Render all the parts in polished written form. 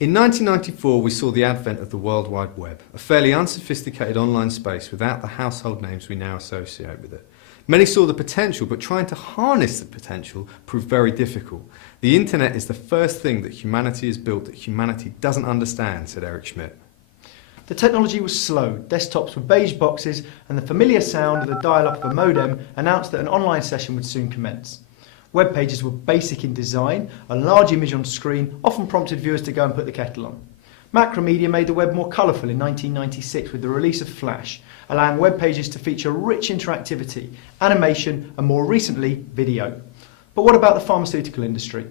In 1994, we saw the advent of the World Wide Web, a fairly unsophisticated online space without the household names we now associate with it. Many saw the potential, but trying to harness the potential proved very difficult. The internet is the first thing that humanity has built that humanity doesn't understand, said Eric Schmidt. The technology was slow, desktops were beige boxes, and the familiar sound of the dial-up of a modem announced that an online session would soon commence. Web pages were basic in design, a large image on screen often prompted viewers to go and put the kettle on. Macromedia made the web more colourful in 1996 with the release of Flash, allowing web pages to feature rich interactivity, animation and more recently, video. But what about the pharmaceutical industry?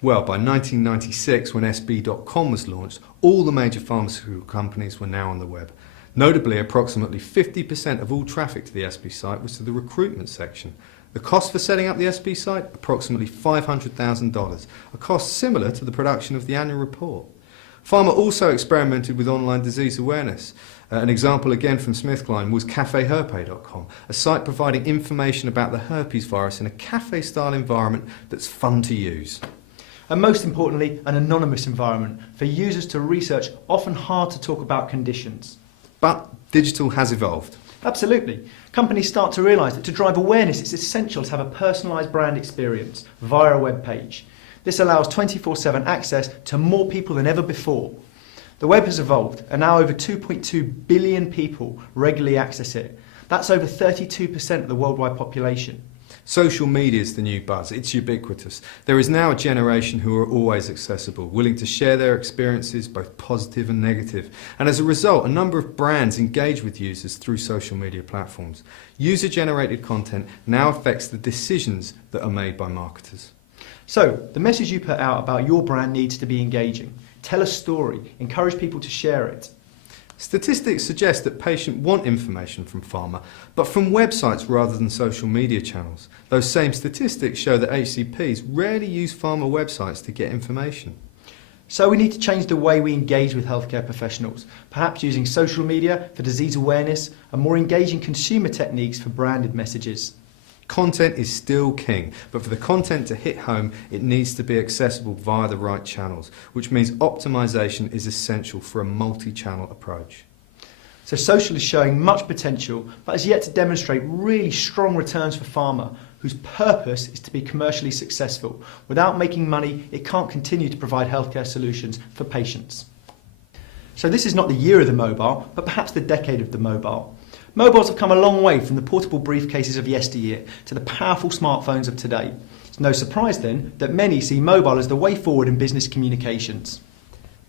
Well, by 1996, when SB.com was launched, all the major pharmaceutical companies were now on the web. Notably, approximately 50% of all traffic to the SB site was to the recruitment section. The cost for setting up the SB site? Approximately $500,000, a cost similar to the production of the annual report. Pharma also experimented with online disease awareness. An example again from SmithKline was cafeherpe.com, a site providing information about the herpes virus in a cafe-style environment that's fun to use. And most importantly, an anonymous environment for users to research often hard to talk about conditions. But digital has evolved. Absolutely. Companies start to realise that to drive awareness it's essential to have a personalised brand experience via a web page. This allows 24/7 access to more people than ever before. The web has evolved and now over 2.2 billion people regularly access it. That's over 32% of the worldwide population. Social media is the new buzz. It's ubiquitous. There is now a generation who are always accessible, willing to share their experiences, both positive and negative. And as a result, a number of brands engage with users through social media platforms. User-generated content now affects the decisions that are made by marketers. So, the message you put out about your brand needs to be engaging. Tell a story, encourage people to share it. Statistics suggest that patients want information from pharma, but from websites rather than social media channels. Those same statistics show that HCPs rarely use pharma websites to get information. So we need to change the way we engage with healthcare professionals, perhaps using social media for disease awareness and more engaging consumer techniques for branded messages. Content is still king, but for the content to hit home, it needs to be accessible via the right channels, which means optimization is essential for a multi-channel approach. So social is showing much potential, but has yet to demonstrate really strong returns for pharma, whose purpose is to be commercially successful. Without making money, it can't continue to provide healthcare solutions for patients. So this is not the year of the mobile, but perhaps the decade of the mobile. Mobiles have come a long way from the portable briefcases of yesteryear to the powerful smartphones of today. It's no surprise then that many see mobile as the way forward in business communications.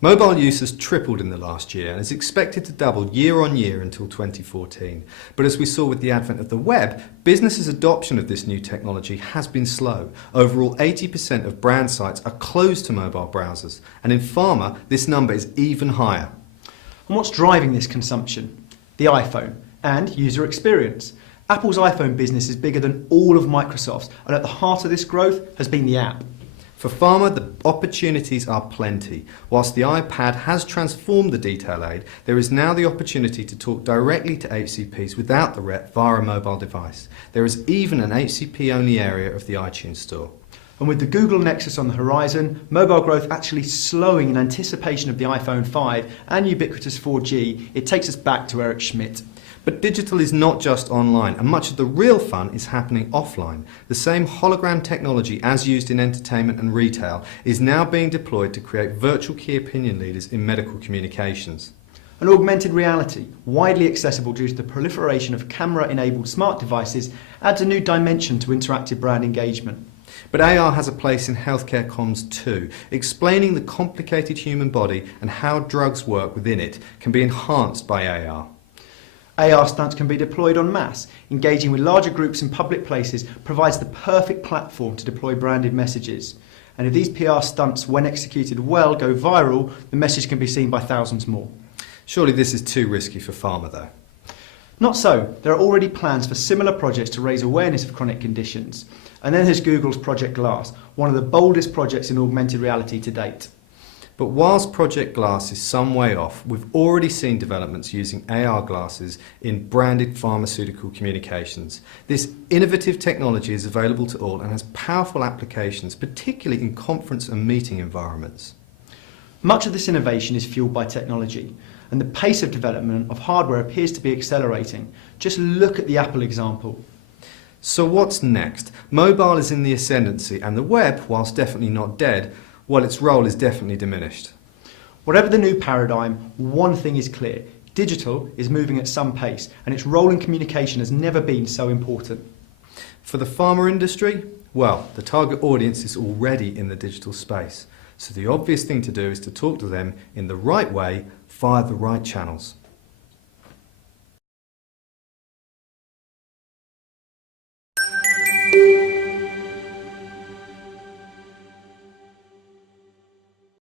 Mobile use has tripled in the last year and is expected to double year on year until 2014. But as we saw with the advent of the web, businesses' adoption of this new technology has been slow. Overall, 80% of brand sites are closed to mobile browsers, and in pharma, this number is even higher. And what's driving this consumption? The iPhone and user experience. Apple's iPhone business is bigger than all of Microsoft's, and at the heart of this growth has been the app. For pharma, the opportunities are plenty. Whilst the iPad has transformed the detail aid, there is now the opportunity to talk directly to HCPs without the rep via a mobile device. There is even an HCP-only area of the iTunes store. And with the Google Nexus on the horizon, mobile growth actually slowing in anticipation of the iPhone 5 and ubiquitous 4G, it takes us back to Eric Schmidt. But digital is not just online, and much of the real fun is happening offline. The same hologram technology as used in entertainment and retail is now being deployed to create virtual key opinion leaders in medical communications. And augmented reality, widely accessible due to the proliferation of camera-enabled smart devices, adds a new dimension to interactive brand engagement. But AR has a place in healthcare comms too. Explaining the complicated human body and how drugs work within it can be enhanced by AR. AR stunts can be deployed en masse. Engaging with larger groups in public places provides the perfect platform to deploy branded messages. And if these PR stunts, when executed well, go viral, the message can be seen by thousands more. Surely this is too risky for pharma though. Not so. There are already plans for similar projects to raise awareness of chronic conditions. And then there's Google's Project Glass, one of the boldest projects in augmented reality to date. But whilst Project Glass is some way off, we've already seen developments using AR glasses in branded pharmaceutical communications. This innovative technology is available to all and has powerful applications, particularly in conference and meeting environments. Much of this innovation is fueled by technology, and the pace of development of hardware appears to be accelerating. Just look at the Apple example. So what's next? Mobile is in the ascendancy, and the web, whilst definitely not dead, well, its role is definitely diminished. Whatever the new paradigm, one thing is clear. Digital is moving at some pace, and its role in communication has never been so important. For the pharma industry, well, the target audience is already in the digital space. So the obvious thing to do is to talk to them in the right way via the right channels.